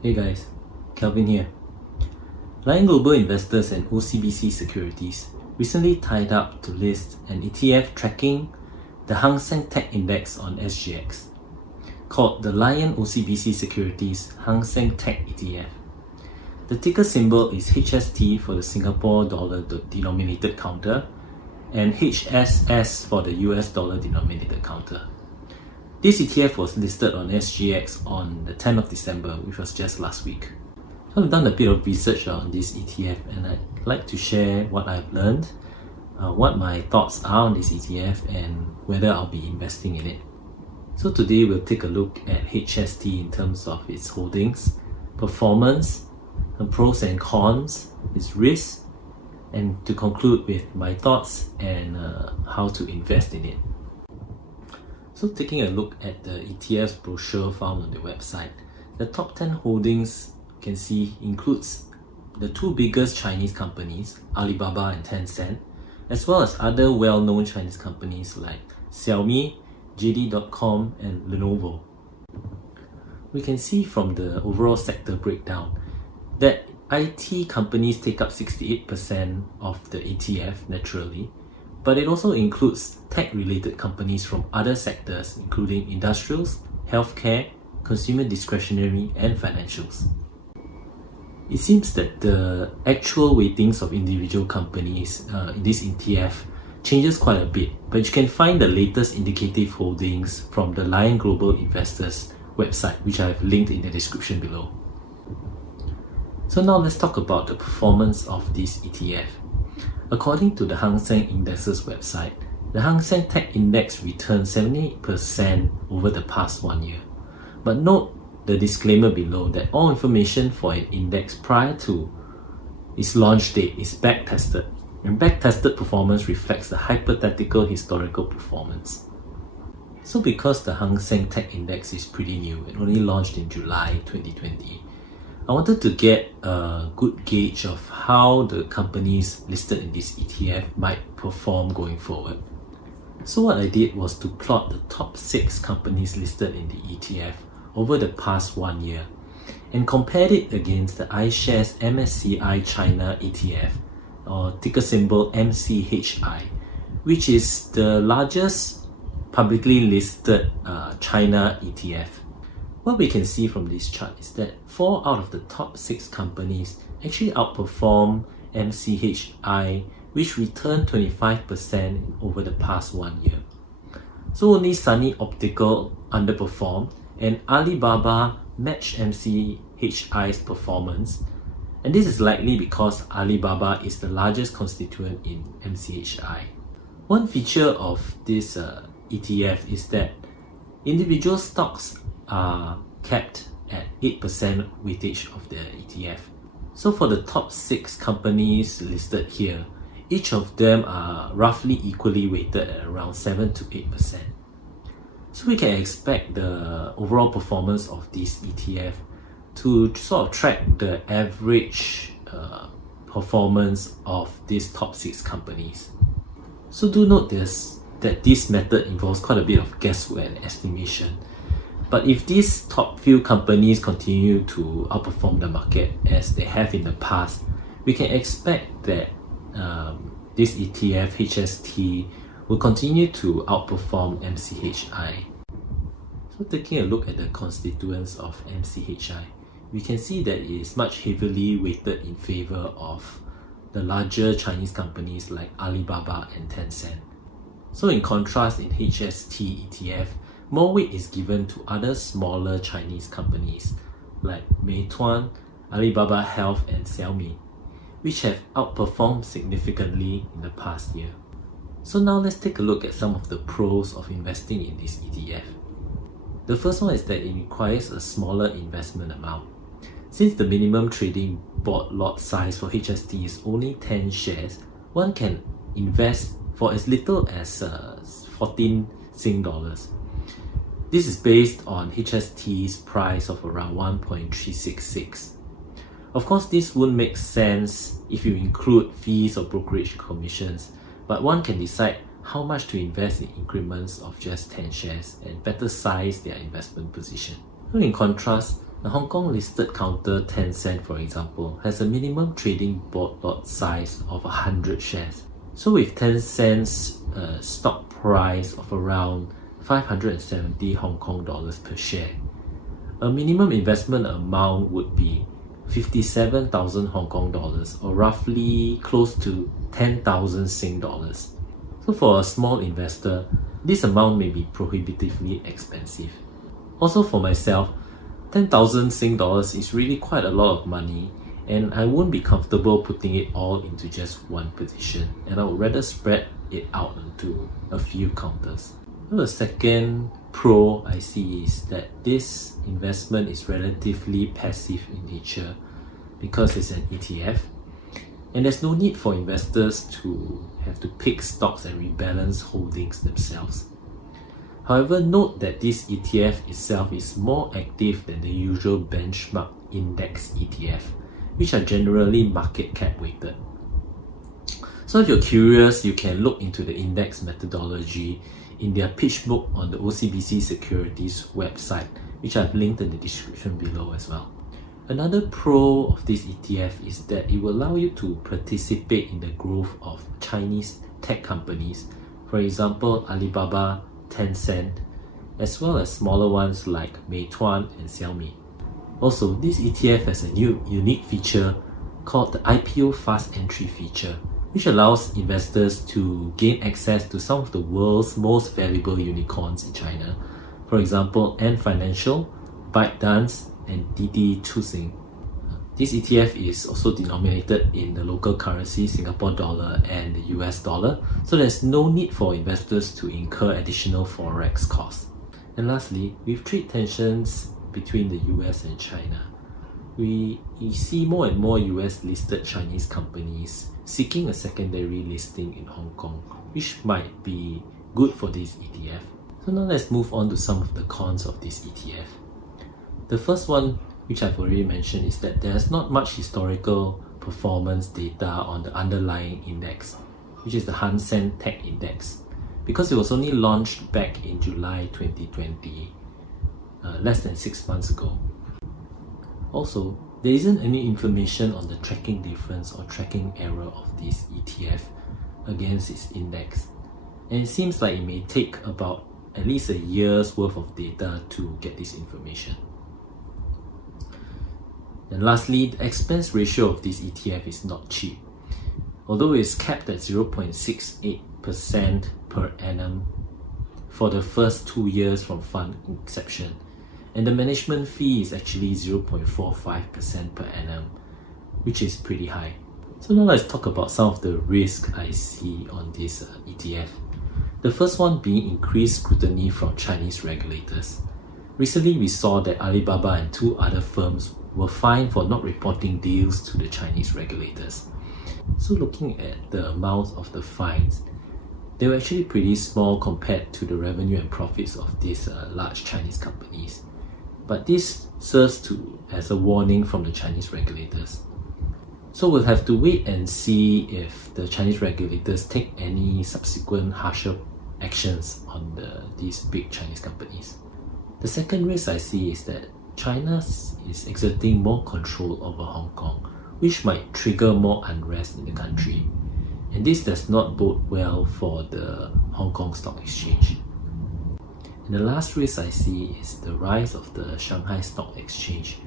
Hey guys, Kelvin here. Lion Global Investors and OCBC Securities recently tied up to list an ETF tracking the Hang Seng Tech Index on SGX, called the Lion-OCBC Securities Hang Seng Tech ETF. The ticker symbol is HST for the Singapore dollar denominated counter and HSS for the US dollar denominated counter. This ETF was listed on SGX on the 10th of December, which was just last week. So I've done a bit of research on this ETF and I'd like to share what I've learned, what my thoughts are on this ETF and whether I'll be investing in it. So today we'll take a look at HST in terms of its holdings, performance, and pros and cons, its risks, and to conclude with my thoughts and how to invest in it. So taking a look at the ETF's brochure found on the website, the top 10 holdings you can see includes the two biggest Chinese companies, Alibaba and Tencent, as well as other well-known Chinese companies like Xiaomi, JD.com and Lenovo. We can see from the overall sector breakdown that IT companies take up 68% of the ETF naturally, but it also includes tech-related companies from other sectors including industrials, healthcare, consumer discretionary and financials. It seems that the actual weightings of individual companies in this ETF changes quite a bit, but you can find the latest indicative holdings from the Lion Global Investors website, which I have linked in the description below. So now let's talk about the performance of this ETF. According to the Hang Seng Index's website, the Hang Seng Tech Index returned 78% over the past 1 year. But note the disclaimer below that all information for an index prior to its launch date is back-tested, and back-tested performance reflects the hypothetical historical performance. So because the Hang Seng Tech Index is pretty new and only launched in July 2020, I wanted to get a good gauge of how the companies listed in this ETF might perform going forward. So what I did was to plot the top 6 companies listed in the ETF over the past 1 year and compared it against the iShares MSCI China ETF, or ticker symbol MCHI, which is the largest publicly listed China ETF. What we can see from this chart is that 4 out of the top 6 companies actually outperform MCHI, which returned 25% over the past 1 year. So only Sunny Optical underperformed and Alibaba matched MCHI's performance, and this is likely because Alibaba is the largest constituent in MCHI. One feature of this ETF is that individual stocks are kept at 8% weightage of the ETF. So for the top 6 companies listed here, each of them are roughly equally weighted at around 7 to 8%. So we can expect the overall performance of this ETF to sort of track the average performance of these top 6 companies. So do note that this method involves quite a bit of guesswork and estimation. But if these top few companies continue to outperform the market as they have in the past, we can expect that this ETF, HST, will continue to outperform MCHI. So taking a look at the constituents of MCHI, we can see that it is much heavily weighted in favor of the larger Chinese companies like Alibaba and Tencent. So in contrast, in HST ETF, more weight is given to other smaller Chinese companies like Meituan, Alibaba Health and Xiaomi, which have outperformed significantly in the past year. So now let's take a look at some of the pros of investing in this ETF. The first one is that it requires a smaller investment amount. Since the minimum trading board lot size for HST is only 10 shares, one can invest for as little as 14 Sing dollars. This is based on HST's price of around 1.366. Of course, this wouldn't make sense if you include fees or brokerage commissions, but one can decide how much to invest in increments of just 10 shares and better size their investment position. In contrast, The Hong Kong listed counter Tencent, for example, has a minimum trading board lot size of 100 shares. So with Tencent's stock price of around 570 Hong Kong dollars per share, a minimum investment amount would be 57,000 Hong Kong dollars, or roughly close to 10,000 Sing dollars. So for a small investor, this amount may be prohibitively expensive. Also for myself, 10,000 Sing dollars is really quite a lot of money, and I won't be comfortable putting it all into just one position, and I would rather spread it out into a few counters. The second pro I see is that this investment is relatively passive in nature because it's an ETF, and there's no need for investors to have to pick stocks and rebalance holdings themselves. However, note that this ETF itself is more active than the usual benchmark index ETF, which are generally market cap weighted. So if you're curious, you can look into the index methodology in their pitch book on the OCBC Securities website, which I've linked in the description below as well. Another pro of this ETF is that it will allow you to participate in the growth of Chinese tech companies, for example Alibaba, Tencent, as well as smaller ones like Meituan and Xiaomi. Also, this ETF has a new unique feature called the IPO Fast Entry feature, which allows investors to gain access to some of the world's most valuable unicorns in China. For example, Ant Financial, ByteDance, and Didi Chuxing. This ETF is also denominated in the local currency Singapore dollar and the US dollar, so there's no need for investors to incur additional forex costs. And lastly, with trade tensions between the US and China, we see more and more US listed Chinese companies seeking a secondary listing in Hong Kong, which might be good for this ETF. So now let's move on to some of the cons of this ETF. The first one, which I've already mentioned, is that there's not much historical performance data on the underlying index, which is the Hang Seng Tech Index, because it was only launched back in July 2020, less than 6 months ago. Also, there isn't any information on the tracking difference or tracking error of this ETF against its index, and it seems like it may take about at least a year's worth of data to get this information. And lastly, the expense ratio of this ETF is not cheap. Although it's capped at 0.68% per annum for the first 2 years from fund inception, and the management fee is actually 0.45% per annum, which is pretty high. So now let's talk about some of the risks I see on this ETF. The first one being increased scrutiny from Chinese regulators. Recently, we saw that Alibaba and 2 other firms were fined for not reporting deals to the Chinese regulators. So looking at the amount of the fines, they were actually pretty small compared to the revenue and profits of these large Chinese companies. But this serves as a warning from the Chinese regulators. So we'll have to wait and see if the Chinese regulators take any subsequent harsher actions on these big Chinese companies. The second risk I see is that China is exerting more control over Hong Kong, which might trigger more unrest in the country. And this does not bode well for the Hong Kong Stock Exchange. And the last risk I see is the rise of the Shanghai Stock Exchange,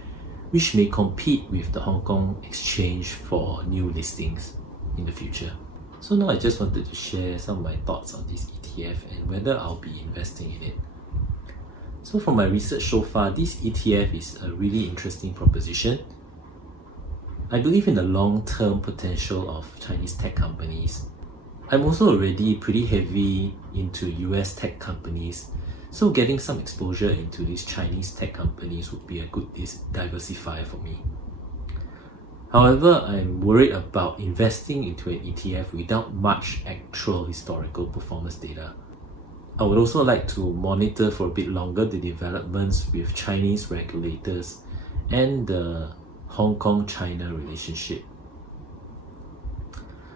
which may compete with the Hong Kong Exchange for new listings in the future. So now I just wanted to share some of my thoughts on this ETF and whether I'll be investing in it. So from my research so far, this ETF is a really interesting proposition. I believe in the long-term potential of Chinese tech companies. I'm also already pretty heavy into US tech companies, so getting some exposure into these Chinese tech companies would be a good diversifier for me. However, I'm worried about investing into an ETF without much actual historical performance data. I would also like to monitor for a bit longer the developments with Chinese regulators and the Hong Kong-China relationship.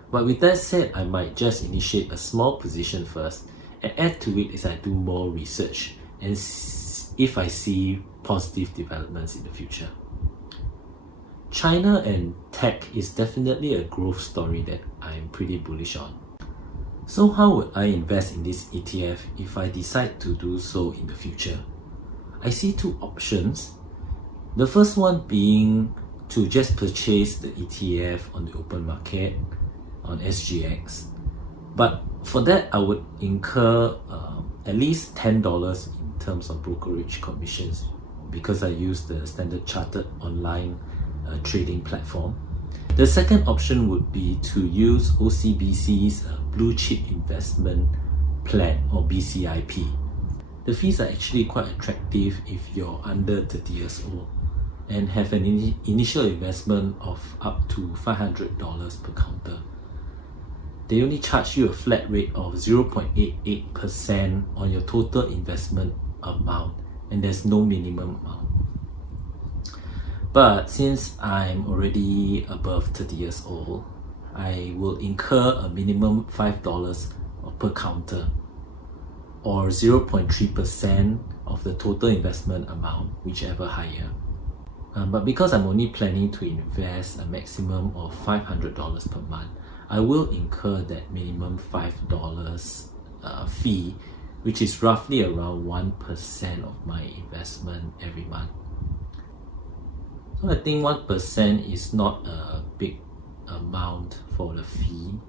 But with that said, I might just initiate a small position first and add to it as I do more research and if I see positive developments in the future. China and tech is definitely a growth story that I'm pretty bullish on. So how would I invest in this ETF if I decide to do so in the future? I see two options. The first one being to just purchase the ETF on the open market on SGX. But for that, I would incur at least $10 in terms of brokerage commissions because I use the Standard Chartered online trading platform. The second option would be to use OCBC's Blue Chip Investment Plan or BCIP. The fees are actually quite attractive if you're under 30 years old and have an initial investment of up to $500 per counter. They only charge you a flat rate of 0.88% on your total investment amount, and there's no minimum amount. But since I'm already above 30 years old, I will incur a minimum $5 per counter, or 0.3% of the total investment amount, whichever higher. But because I'm only planning to invest a maximum of $500 per month, I will incur that minimum $5 fee, which is roughly around 1% of my investment every month. So I think 1% is not a big amount for the fee,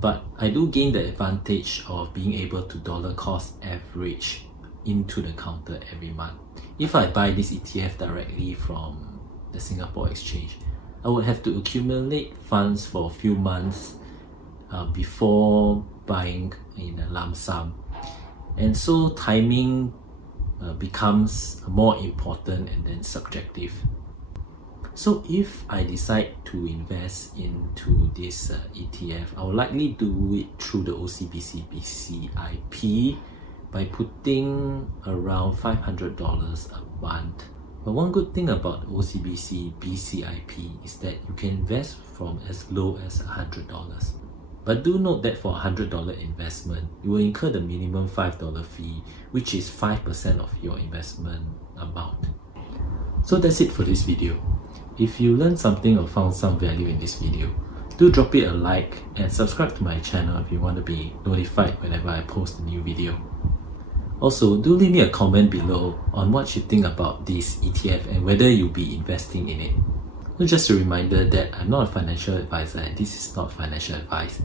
but I do gain the advantage of being able to dollar cost average into the counter every month. If I buy this ETF directly from the Singapore exchange, I would have to accumulate funds for a few months before buying in a lump sum. And so timing becomes more important and then subjective. So if I decide to invest into this ETF, I will likely do it through the OCBC BCIP by putting around $500 a month. But one good thing about OCBC BCIP is that you can invest from as low as $100. But do note that for a $100 investment, you will incur the minimum $5 fee, which is 5% of your investment amount. So that's it for this video. If you learned something or found some value in this video, do drop it a like and subscribe to my channel if you want to be notified whenever I post a new video. Also, do leave me a comment below on what you think about this ETF and whether you'll be investing in it. So just a reminder that I'm not a financial advisor and this is not financial advice.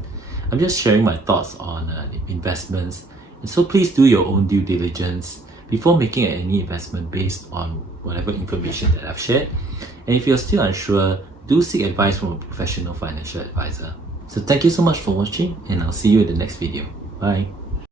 I'm just sharing my thoughts on investments, and so please do your own due diligence before making any investment based on whatever information that I've shared. And if you're still unsure, do seek advice from a professional financial advisor. So thank you so much for watching, and I'll see you in the next video. Bye.